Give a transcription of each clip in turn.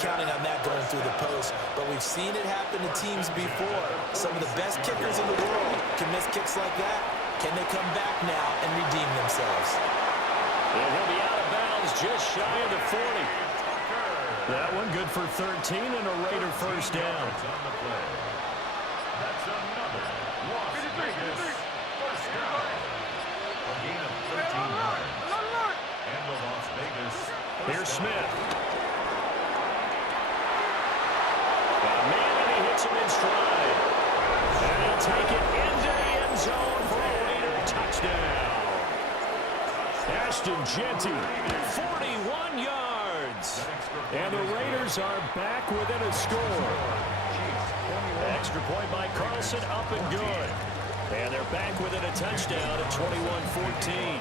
counting on that going through the post, but we've seen it happen to teams before. Some of the best kickers in the world can miss kicks like that. Can they come back now and redeem themselves? And he'll be out of bounds just shy of the 40. That one good for 13 and a Raider first down. That's another Las Vegas first down. A gain of 13 yards. And the Las Vegas Here's Smith. Got a man and he hits him in stride. And he'll take it into the end zone for a Raider touchdown. Ashton Jeanty, 41 yards. And the Raiders are back within a score. Extra point by Carlson, up and good. And they're back within a touchdown at 21-14.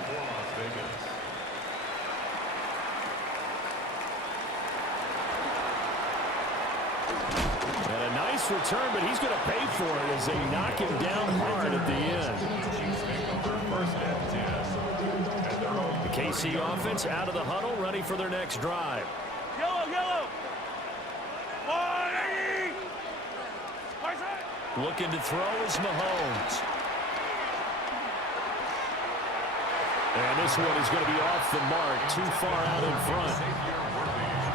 And a nice return, but he's going to pay for it as they knock him down hard at the end. The KC offense out of the huddle, ready for their next drive. Yellow. Looking to throw is Mahomes. And this one is going to be off the mark, too far out in front.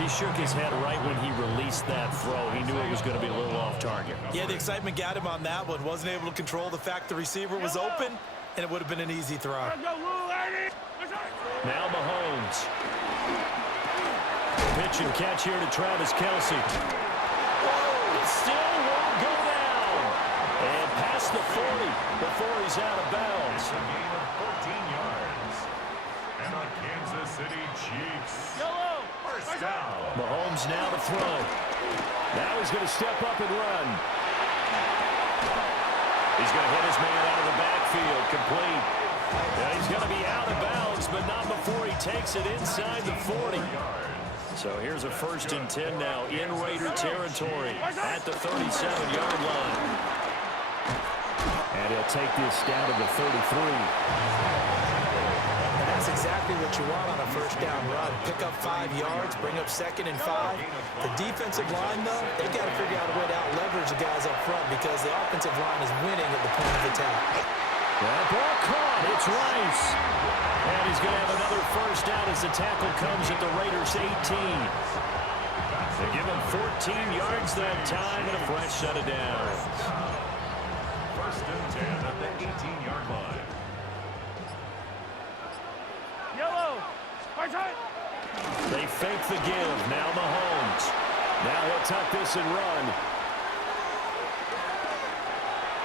He shook his head right when he released that throw. He knew it was going to be a little off target. Yeah, the excitement got him on that one. Wasn't able to control the fact the receiver was open, and it would have been an easy throw. Now Mahomes. Pitch and catch here to Travis Kelce. Whoa, it still won't go down. And past the 40 before he's out of bounds. A gain of 14 yards. And the Kansas City Chiefs. First down. Mahomes now to throw. Now he's going to step up and run. He's going to hit his man out of the backfield, complete. Yeah, he's going to be out of bounds, but not before he takes it inside the 40. So here's a 1st and 10 now in Raider territory at the 37-yard line. And he'll take this down to the 33. And that's exactly what you want on a first down run. Pick up 5 yards, bring up 2nd and 5. The defensive line, though, they've got to figure out a way to out-leverage the guys up front because the offensive line is winning at the point of attack. That ball caught. It's Rice. And he's going to have another first down as the tackle comes at the Raiders' 18. They give him 14 yards that time and a fresh set of downs. 1st and 10 at the 18-yard line. They fake the give. Now Mahomes. Now he'll tuck this and run.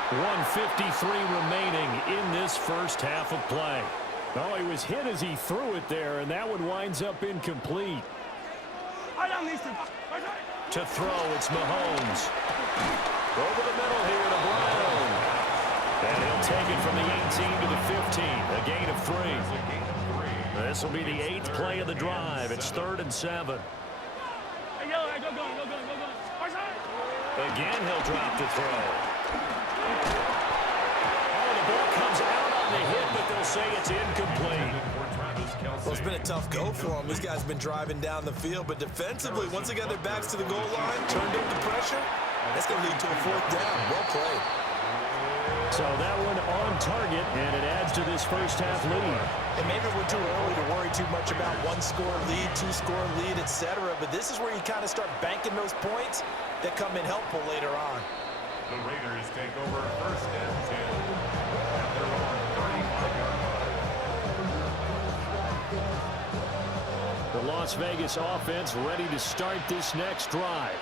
1:53 remaining in this first half of play. Oh, he was hit as he threw it there, and that one winds up incomplete. To throw, it's Mahomes. Over the middle here to Brown. And he'll take it from the 18 to the 15. A gain of 3. This will be the 8th play of the drive. It's 3rd and 7. Again, he'll drop to throw. Oh, the ball comes out on the hit, but they'll say it's incomplete. Well, it's been a tough go for him. These guys have been driving down the field, but defensively, once they got their backs to the goal line, turned up the pressure, that's going to lead to a 4th down. Well played. So that one on target, and it adds to this first half lead. And maybe we're too early to worry too much about 1-score lead, 2-score lead, etc. But this is where you kind of start banking those points that come in helpful later on. The Raiders take over 1st and 10 at their own 35-yard line. The Las Vegas offense ready to start this next drive.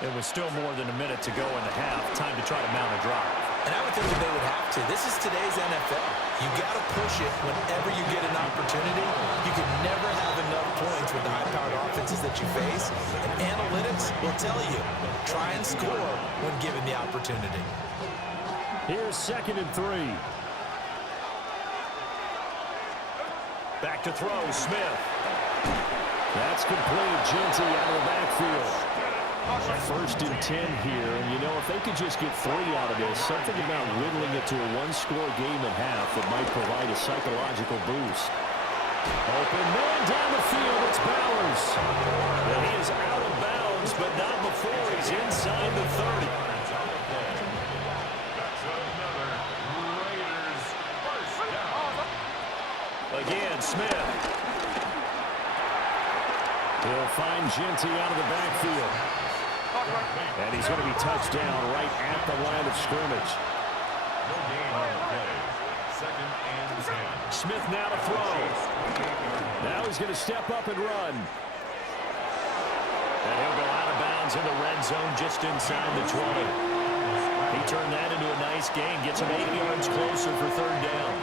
It was still more than a minute to go in the half. Time to try to mount a drive. And I would think that they would have to. This is today's NFL. You got to push it whenever you get an opportunity. You can never have enough points with the high-powered offenses that you face. And analytics will tell you, try and score when given the opportunity. Here's 2nd and 3. Back to throw, Smith. That's complete. Jeanty out of the backfield. 1st and 10 here, and you know, if they could just get 3 out of this, something about whittling it to a 1-score game at half that might provide a psychological boost. Open man down the field, it's Bowers. And he is out of bounds. 4. He's inside the 30. That's another Raiders first down. Again, Smith. He'll find Genty out of the backfield. And he's going to be touched down right at the line of scrimmage. No gain on the play. Second and 10. Smith now to throw. Now he's going to step up and run. And he'll go out of bounds in the red zone just inside the 20. He turned that into a nice gain. Gets him 8 yards closer for third down.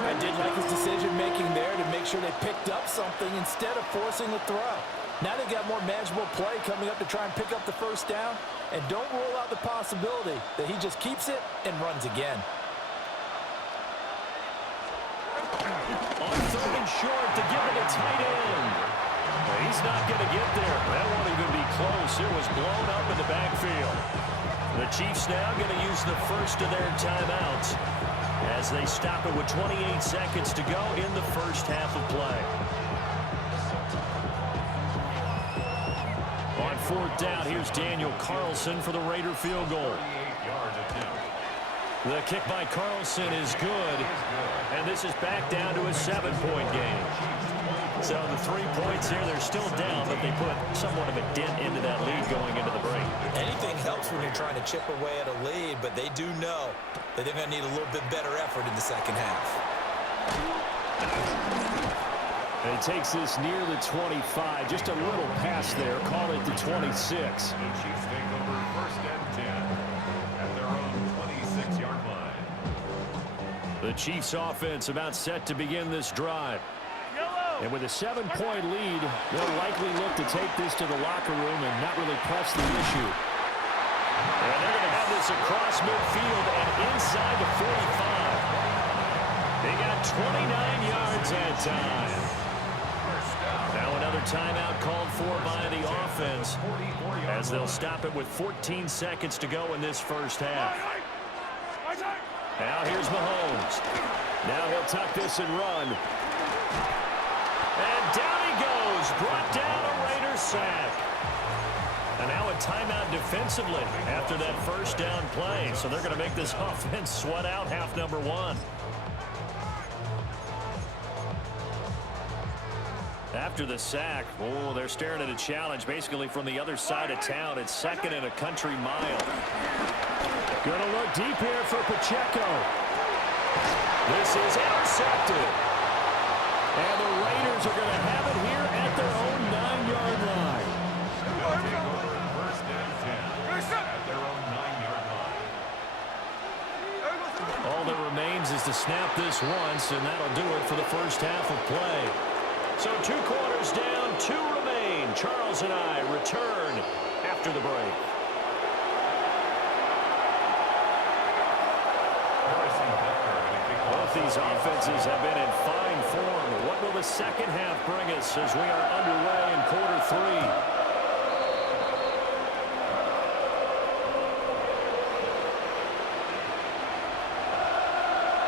I did like his decision-making there to make sure they picked up something instead of forcing a throw. Now they've got more manageable play coming up to try and pick up the first down. And don't rule out the possibility that he just keeps it and runs again. On third and short to give it a tight end. Well, he's not going to get there. That won't even be close. It was blown up in the backfield. The Chiefs now going to use the first of their timeouts as they stop it with 28 seconds to go in the first half of play. On fourth down, here's Daniel Carlson for the Raider field goal. 38-yard attempt. The kick by Carlson is good, and this is back down to a 7-point game. So the 3 points here, they're still down, but they put somewhat of a dent into that lead going into the break. Anything helps when you're trying to chip away at a lead, but they do know that they're going to need a little bit better effort in the second half. And he takes this near the 25, just a little pass there, call it the 26. The Chiefs take over first and 10 at their own 26-yard line. The Chiefs offense about set to begin this drive. And with a 7-point lead, they'll likely look to take this to the locker room and not really press the issue. And they're going to have this across midfield and inside the 45. They got 29 yards that time. Now another timeout called for by the offense as they'll stop it with 14 seconds to go in this first half. Now here's Mahomes. Now he'll tuck this and run. And down he goes, brought down a Raider sack. And now a timeout defensively after that first down play. So they're going to make this offense sweat out half number 1. After the sack, oh, they're staring at a challenge basically from the other side of town. It's second and a country mile. Going to look deep here for Pacheco. This is intercepted. And the Raiders are going to have it here at their own 9-yard line. First and 10 at their own 9-yard line. All that remains is to snap this once, and that'll do it for the first half of play. So 2 quarters down, 2 remain. Charles and I return after the break. Both these offenses have been in fine form. What will the second half bring us as we are underway in quarter 3?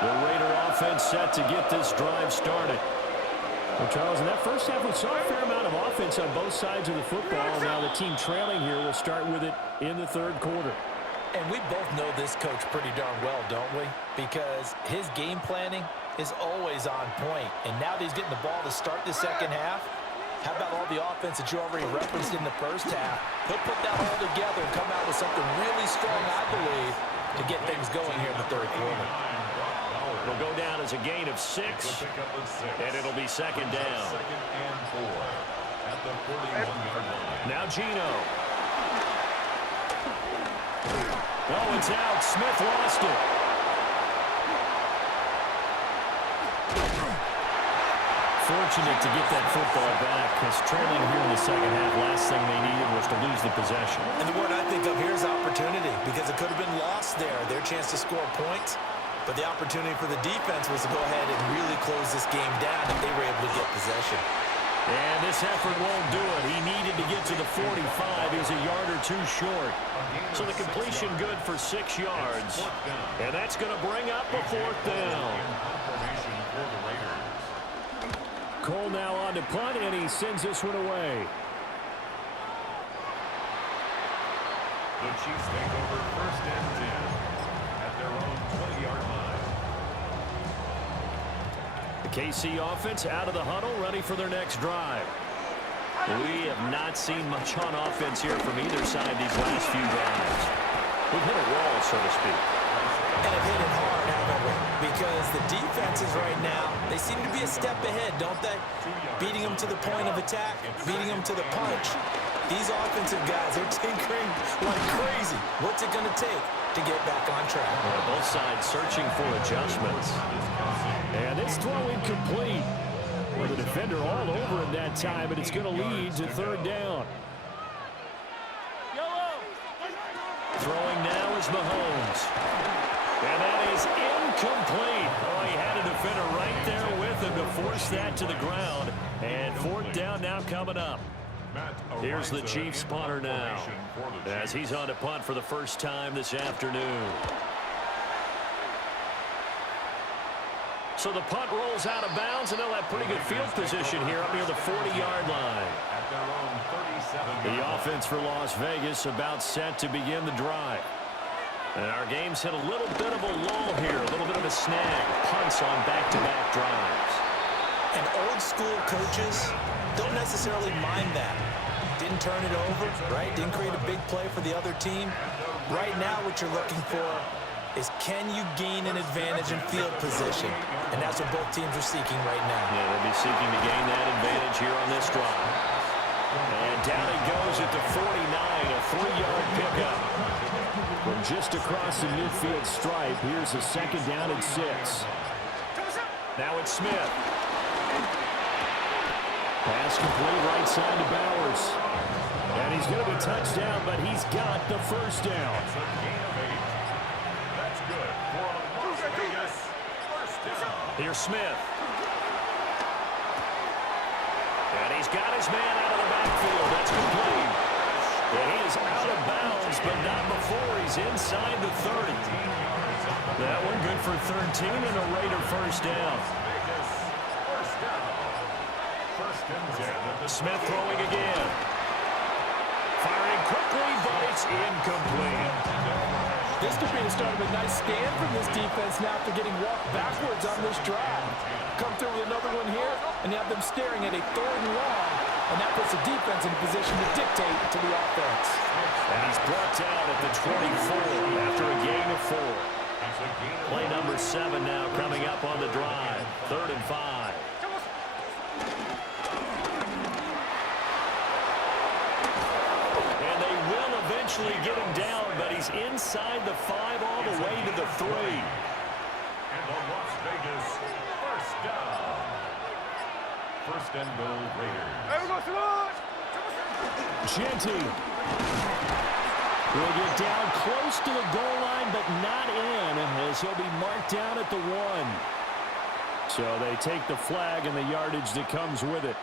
The Raider offense set to get this drive started. Well, Charles, in that first half, we saw a fair amount of offense on both sides of the football. Now the team trailing here will start with it in the third quarter. And we both know this coach pretty darn well, don't we? Because his game planning is always on point. And now that he's getting the ball to start the second half, how about all the offense that you already referenced in the first half? He'll put that all together and come out with something really strong, I believe, to get things going here in the third quarter. It'll go down as a gain of 6, and it'll be second down. Second and 4 at the 41-yard line. Now Gino. Oh, it's out. Smith lost it. Fortunate to get that football back, because trailing here in the second half, last thing they needed was to lose the possession. And the word I think of here is opportunity, because it could have been lost there, their chance to score points. But the opportunity for the defense was to go ahead and really close this game down if they were able to get possession. And this effort won't do it. He needed to get to the 45. He was a yard or 2 short. So the completion good for 6 yards. And that's going to bring up a 4th down. Cole now on to punt, and he sends this one away. the Chiefs take over first and 10 at their own 20-yard line. The KC offense out of the huddle, ready for their next drive. We have not seen much on offense here from either side these last few drives. We've hit a wall, so to speak. And have hit it hard, haven't we? Because the defenses right now, they seem to be a step ahead, don't they? Beating them to the point of attack, beating them to the punch. These offensive guys, they're tinkering like crazy. What's it going to take to get back on track? Well, both sides searching for adjustments. And this throw incomplete. Well, the defender all over him that time, but it's going to lead to third down. Throwing now is Mahomes. And that is incomplete. Oh, he had a defender right there with him to force that to the ground. And fourth down now coming up. Here's the Chiefs punter now, as he's on to punt for the first time this afternoon. So the punt rolls out of bounds, and they'll have pretty good field position here up near the 40-yard line. The offense for Las Vegas about set to begin the drive. And our game's hit a little bit of a lull here, a little bit of a snag. Punts on back-to-back drives. And old-school coaches don't necessarily mind that. Didn't turn it over, right? Didn't create a big play for the other team. Right now what you're looking for is, can you gain an advantage in field position? And that's what both teams are seeking right now. Yeah, they'll be seeking to gain that advantage here on this drive. And down he goes at the 49, a 3-yard pickup. From just across the midfield stripe, here's a second down and 6. Now it's Smith. Pass complete right side to Bowers. And he's going to be touchdown, but he's got the first down. That's good for Las Vegas. First down. Here's Smith. And he's got his man out of the backfield. That's complete. And he is out of bounds, but not before he's inside the 30. That one good for 13 and a Raider first down. Smith throwing again. Firing quickly, but it's incomplete. This could be the start of a nice stand from this defense now after getting walked backwards on this drive. Come through with another one here, and you have them staring at a 3rd and long, and that puts the defense in a position to dictate to the offense. And he's brought down at the 24 after a gain of 4. Play number 7 now coming up on the drive. 3rd and 5. And they will eventually get him down, but he's inside the 5 all the way to the 3. And the Las Vegas first down. First and goal, Raiders. Genty will get down close to the goal line, but not in, as he'll be marked down at the 1. So they take the flag and the yardage that comes with it.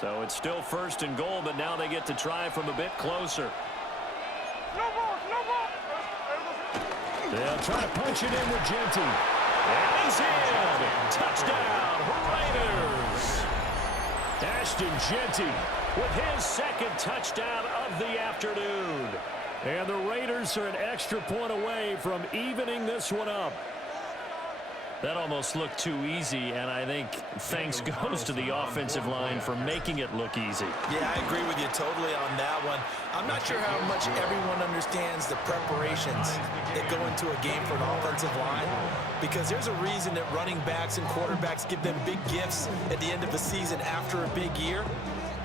So it's still first and goal, but now they get to try from a bit closer. They'll try to punch it in with Genty. And he's in. Touchdown, Raiders. Ashton Genty with his second touchdown of the afternoon. And the Raiders are an extra point away from evening this one up. That almost looked too easy, and I think thanks goes to the offensive line for making it look easy. Yeah, I agree with you totally on that one. I'm not sure how much everyone understands the preparations that go into a game for an offensive line, because there's a reason that running backs and quarterbacks give them big gifts at the end of the season after a big year.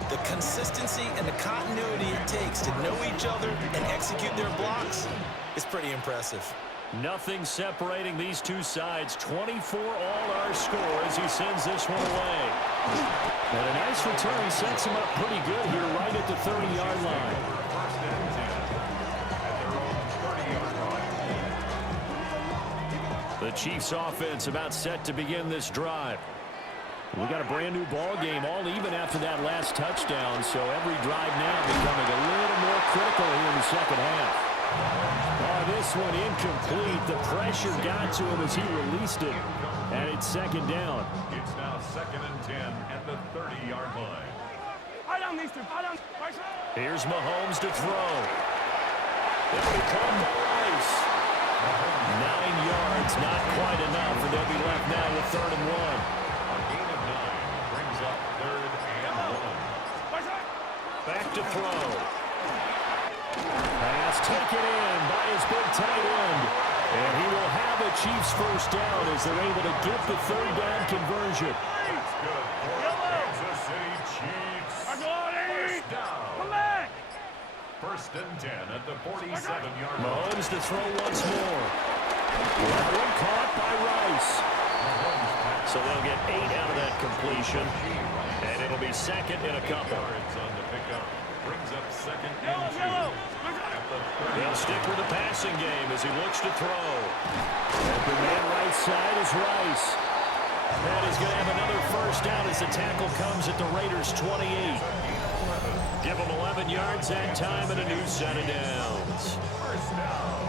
The consistency and the continuity it takes to know each other and execute their blocks is pretty impressive. Nothing separating these two sides. 24 all our score as he sends this one away. And a nice return. He sets him up pretty good here right at the 30-yard line. First and 10 at their own 30-yard line. The Chiefs offense about set to begin this drive. We got a brand new ball game, all even after that last touchdown, so every drive now becoming a little more critical here in the second half. Oh, this one incomplete. The pressure got to him as he released it. And it's second down. It's now 2nd and 10 at the 30-yard line. Here's Mahomes to throw. It'll be caught by Rice. 9 yards, not quite enough, and they'll be left now with 3rd and 1. A gain of 9 brings up 3rd and 1. Back to throw. Pass taken in by his big tight end. And he will have a Chiefs first down as they're able to get the 3rd down conversion. It's good for Kansas City Chiefs. First down. 1st and 10 at the 47-yard line. Mahomes to throw once more. That one caught by Rice. So they'll get 8 out of that completion. And it'll be 2nd and a couple. Yards on the pickup. Brings up 2nd and 2. They'll stick with the passing game as he looks to throw. Open man right side is Rice. That is going to have another first down as the tackle comes at the Raiders' 28. Give them 11 yards that time and a new set of downs.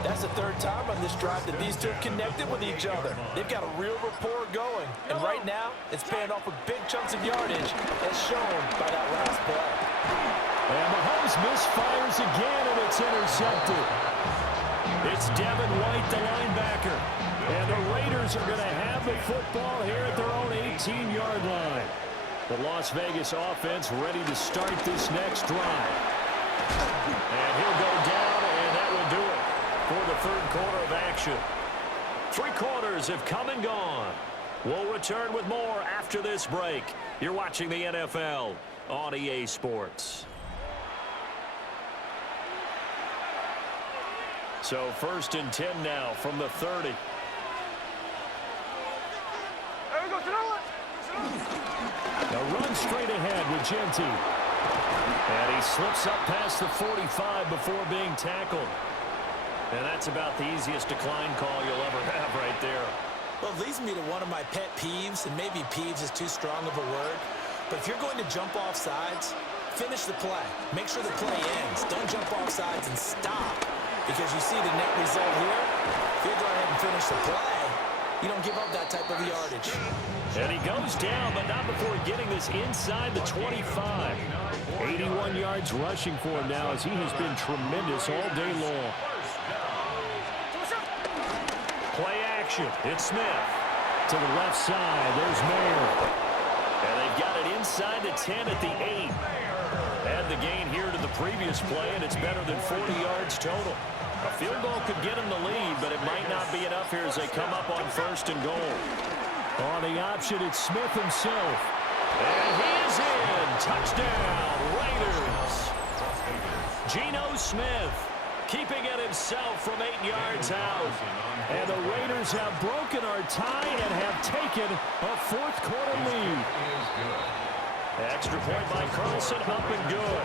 That's the 3rd time on this drive that these two have connected with each other. They've got a real rapport going. And right now, it's paying off with big chunks of yardage, as shown by that last play. And Mahomes misfires again, and it's intercepted. It's Devin White, the linebacker. And the Raiders are going to have the football here at their own 18-yard line. The Las Vegas offense ready to start this next drive. And he'll go down, and that will do it for the 3rd quarter of action. 3 quarters have come and gone. We'll return with more after this break. You're watching the NFL on EA Sports. So 1st and 10 now from the 30. Now run straight ahead with Genti. And he slips up past the 45 before being tackled. And that's about the easiest decline call you'll ever have right there. Well, it leads me to one of my pet peeves, and maybe peeves is too strong of a word, but if you're going to jump off sides, finish the play. Make sure the play ends. Don't jump off sides and stop, because you see the net result here. If you go ahead and finish the play, you don't give up that type of yardage. And he goes down, but not before getting this inside the 25. 81 yards rushing for him now as he has been tremendous all day long. Play action. It's Smith. To the left side, there's Mayer. And they've got it inside the 10 at the 8. Add the gain here to the previous play, and it's better than 40 yards total. A field goal could get him the lead, but it might not be enough here as they come up on 1st and goal. On the option, it's Smith himself. And he is in. Touchdown, Raiders. Geno Smith keeping it himself from 8 yards out. And the Raiders have broken our tie and have taken a 4th quarter lead. Extra point by Carlson, up and good.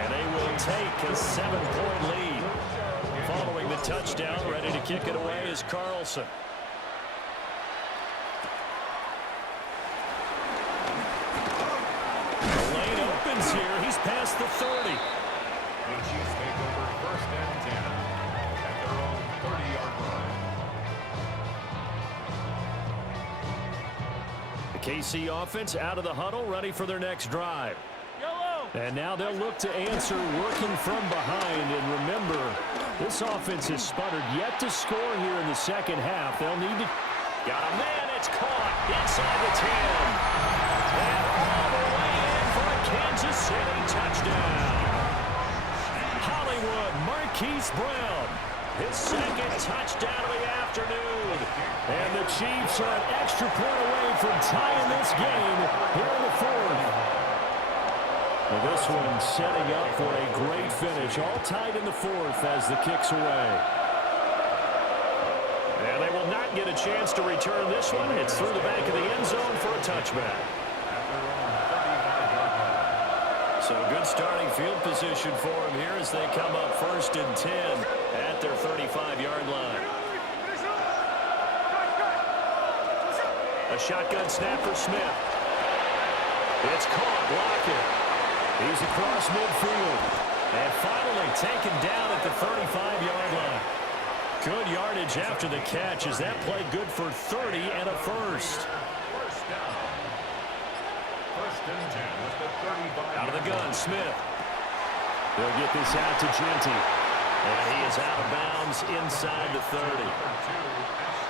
And they will take a 7-point lead. Following the touchdown, ready to kick it away is Carlson. The lane opens here. He's past the 30. The Chiefs take over 1st and 10 at their own 30-yard line. The KC offense out of the huddle, ready for their next drive. And now they'll look to answer working from behind. And remember, this offense has sputtered yet to score here in the 2nd half. They'll need to... Got a man, it's caught inside the 10. And all the way in for a Kansas City touchdown. Hollywood Marquise Brown, his 2nd touchdown of the afternoon. And the Chiefs are an extra point away from tying this game here in the 4th. Well, this one setting up for a great finish. All tied in the 4th as the kick's away. And they will not get a chance to return this one. It's through the back of the end zone for a touchback. So good starting field position for them here as they come up 1st and 10 at their 35-yard line. A shotgun snap for Smith. It's caught, blocking. He's across midfield. And finally taken down at the 35-yard line. Good yardage after the catch as that play good for 30 and a first. First down. First and 10 at the 35. Out of the gun, Smith. They'll get this out to Genty. And he is out of bounds inside the 30.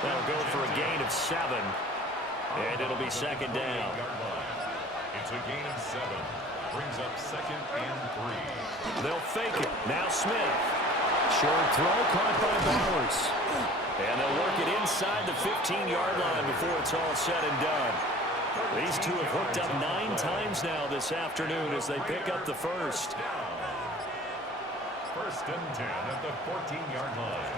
That'll go for a gain of 7. And it'll be second down. It's a gain of 7. Brings up second and 3. They'll fake it. Now Smith. Short throw caught by Bowers. And they'll work it inside the 15-yard line before it's all said and done. These two have hooked up 9 times now this afternoon as they pick up the first. First and 10 at the 14-yard line.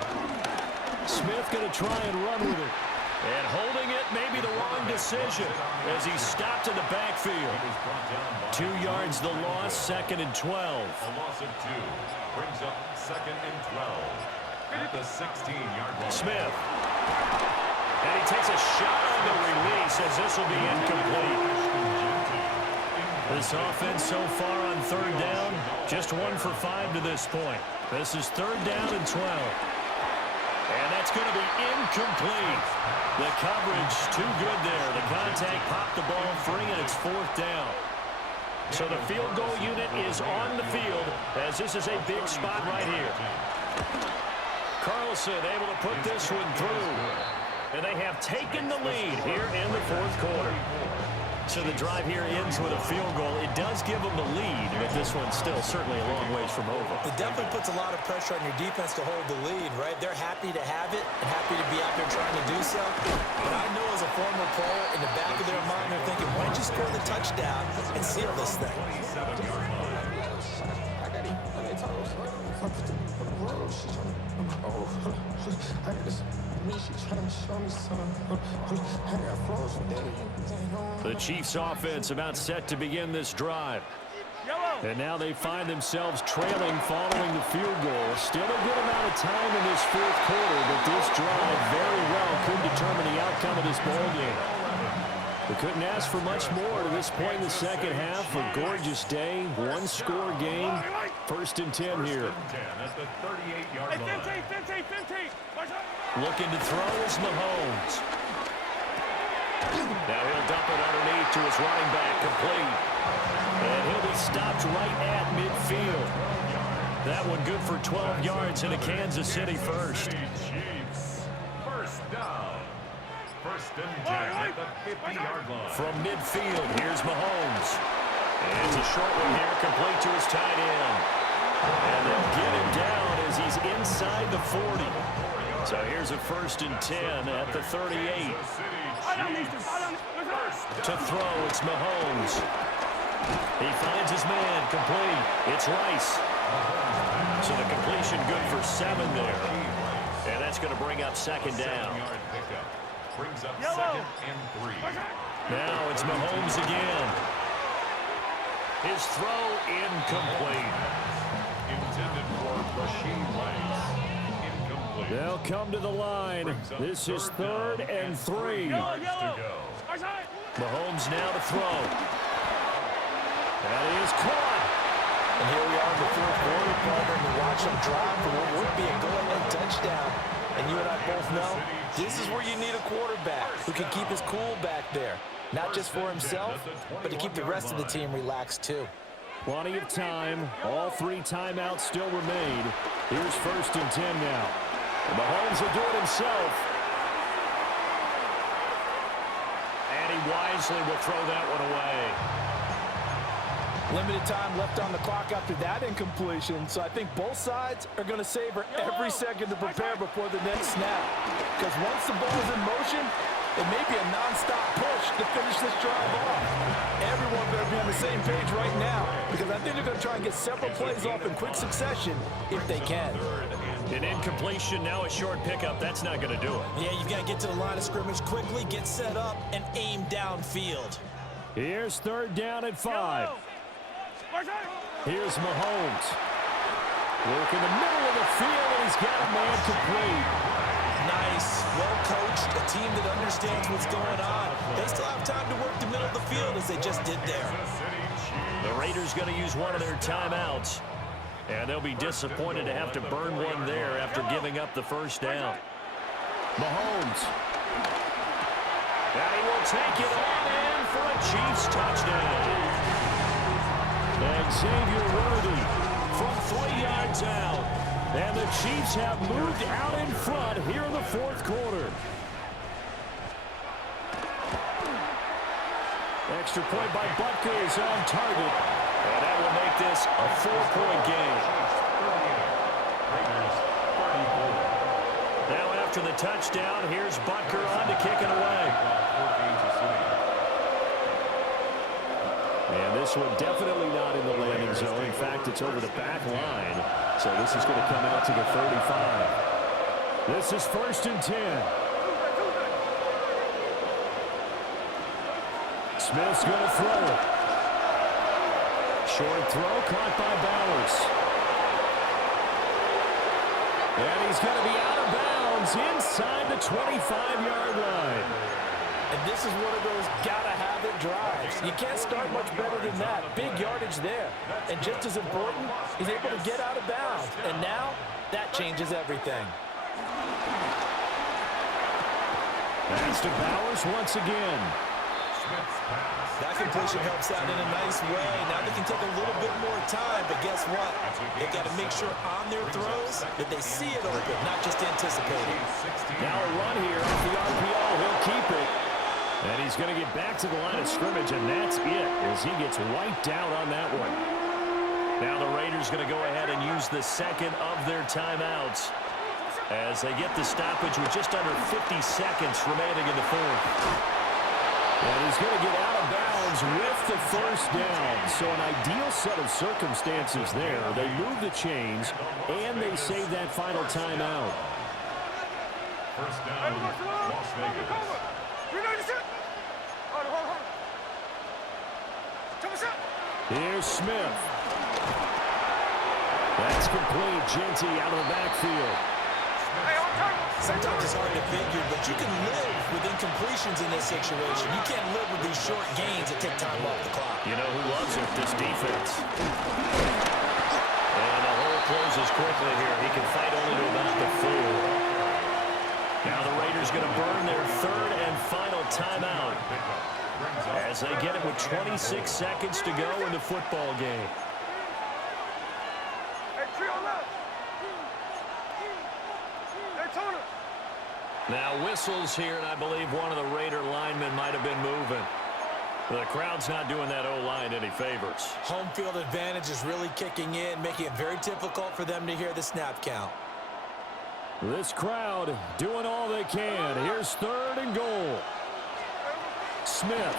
Smith going to try and run with it. And holding it may be the wrong decision as he stopped in the backfield. 2 yards the loss, second and 12. A loss of 2 brings up second and 12 at the 16-yard line. Smith. And he takes a shot on the release as this will be incomplete. This offense so far on third down, just 1 for 5 to this point. This is third down and 12. And that's going to be incomplete. The coverage too good there. The contact popped the ball free, and it's fourth down. So the field goal unit is on the field as this is a big spot right here. Carlson able to put this one through. And they have taken the lead here in the fourth quarter. So the drive here ends with a field goal. It does give them the lead, but this one's still certainly a long ways from over. It definitely puts a lot of pressure on your defense to hold the lead, right? They're happy to have it and happy to be out there trying to do so. But I know as a former player, in the back of their mind, they're thinking, why don't you score the touchdown and seal this thing? The Chiefs offense about set to begin this drive. And now they find themselves trailing following the field goal. Still a good amount of time in this fourth quarter, but this drive very well could determine the outcome of this ball game. We couldn't ask for much more to this point in the second half. A gorgeous day, one-score game. First and 10 here. At the 38-yard line. Looking to throw is Mahomes. Now he'll dump it underneath to his running back, complete. And he'll be stopped right at midfield. That one good for 12 yards in a Kansas City first. Chiefs. First down. First and 10 at the 50-yard line. From midfield, here's Mahomes. And it's a short one here, complete to his tight end. And they'll get him down as he's inside the 40. So here's a first and 10 at the 38. To throw, it's Mahomes. He finds his man, complete. It's Rice. So the completion good for 7 there. And that's going to bring up second down. Brings up second and 3. Now it's Mahomes again. His throw incomplete. Intended for Rasheed Rice. Incomplete. They'll come to the line. This is third and 3. Mahomes now to throw. That is caught. And here we are in the fourth quarter, partner, and watch them drive for what would be a go-ahead touchdown. And you and I both know this is where you need a quarterback who can keep his cool back there. Not just for himself, but to keep the rest of the team relaxed too. Plenty of time. All 3 timeouts still remain. Here's first and 10 now. And Mahomes will do it himself. And he wisely will throw that one away. Limited time left on the clock after that incompletion, so I think both sides are going to savor every second to prepare before the next snap. Because once the ball is in motion, it may be a non-stop push to finish this drive off. Everyone better be on the same page right now, because I think they're going to try and get several plays off in quick succession if they can. An incompletion, now a short pickup. That's not going to do it. Yeah, you've got to get to the line of scrimmage quickly, get set up, and aim downfield. Here's third down at 5. Here's Mahomes. Work in the middle of the field, and he's got a man complete. Nice, well coached, a team that understands what's going on. They still have time to work the middle of the field as they just did there. The Raiders going to use one of their timeouts. And they'll be disappointed to have to burn one there after giving up the first down. Mahomes. And he will take it on in for a Chiefs touchdown. And Xavier Worthy from 3 yards out. And the Chiefs have moved out in front here in the fourth quarter. Extra point by Butker is on target. And that will make this a 4-point game. Now after the touchdown, here's Butker on to kick it away. And this one definitely not in the landing zone. In fact, it's over the back line. So this is going to come out to the 35. This is 1st and 10. Smith's going to throw it. Short throw caught by Bowers. And he's going to be out of bounds inside the 25-yard line. And this is one of those gotta-have-it drives. You can't start much better than that. Big yardage there. And just as important, he's able to get out of bounds. And now, that changes everything. Pass to Bowers once again. That completion helps out in a nice way. Now they can take a little bit more time, but guess what? They've got to make sure on their throws that they see it open, not just anticipate it. Now a run here off the RPO. He'll keep it. And he's going to get back to the line of scrimmage, and that's it as he gets wiped out on that one. Now the Raiders going to go ahead and use the second of their timeouts as they get the stoppage with just under 50 seconds remaining in the fourth. And he's going to get out of bounds with the first down. So an ideal set of circumstances there. They move the chains, and they save that final timeout. First down, Las Vegas. Here's Smith. That's complete. Genty out of the backfield. Sometimes it's hard to figure, but you can live with incompletions in this situation. You can't live with these short gains that take time off the clock. You know who loves it? This defense. And the hole closes quickly here. He can fight only to about the 4. Now the Raiders going to burn their third and final timeout as they get it with 26 seconds to go in the football game. Now whistles here, and I believe one of the Raider linemen might have been moving. The crowd's not doing that O-line any favors. Home field advantage is really kicking in, making it very difficult for them to hear the snap count. This crowd doing all they can. Here's 3rd and goal. Smith.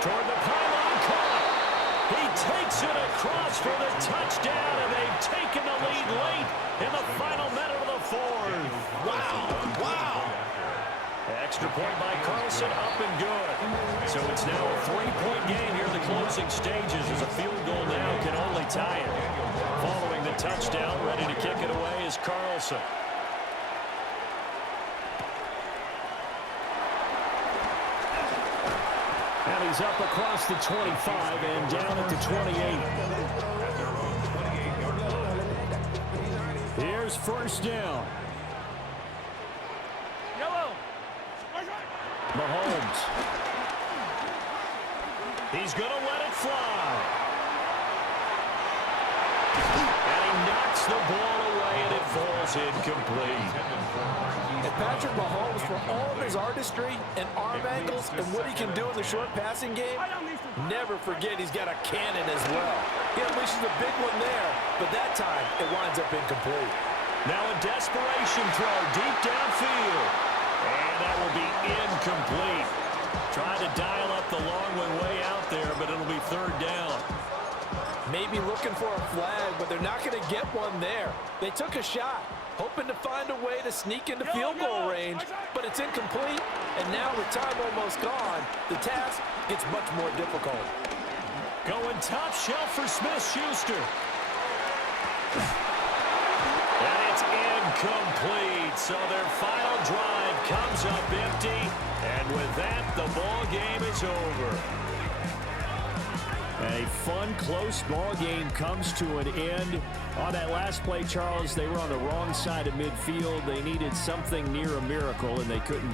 Toward the pylon, caught. He takes it across for the touchdown, and they've taken the lead late in the final minute of the fourth. Wow. Extra point by Carlson, up and good. So it's now a 3-point game here in the closing stages as a field goal now can only tie it. Following the touchdown, ready to kick it away is Carlson. And he's up across the 25 and down at the 28. Here's first down. Mahomes. He's going to let it fly. And he knocks the ball away, and it falls incomplete. And Patrick Mahomes, for all of his artistry and arm angles and what he can do in the short passing game, never forget he's got a cannon as well. He unleashes a big one there, but that time it winds up incomplete. Now a desperation throw deep downfield. And that will be incomplete. Trying to dial up the long one way out there, but it'll be 3rd down. Maybe looking for a flag, but they're not going to get one there. They took a shot, hoping to find a way to sneak into field goal range, but it's incomplete. And now with time almost gone, the task gets much more difficult. Going top shelf for Smith-Schuster. And it's incomplete. So their final drive comes up empty. And with that, the ball game is over. A fun, close ball game comes to an end. On that last play, Charles, they were on the wrong side of midfield. They needed something near a miracle, and they couldn't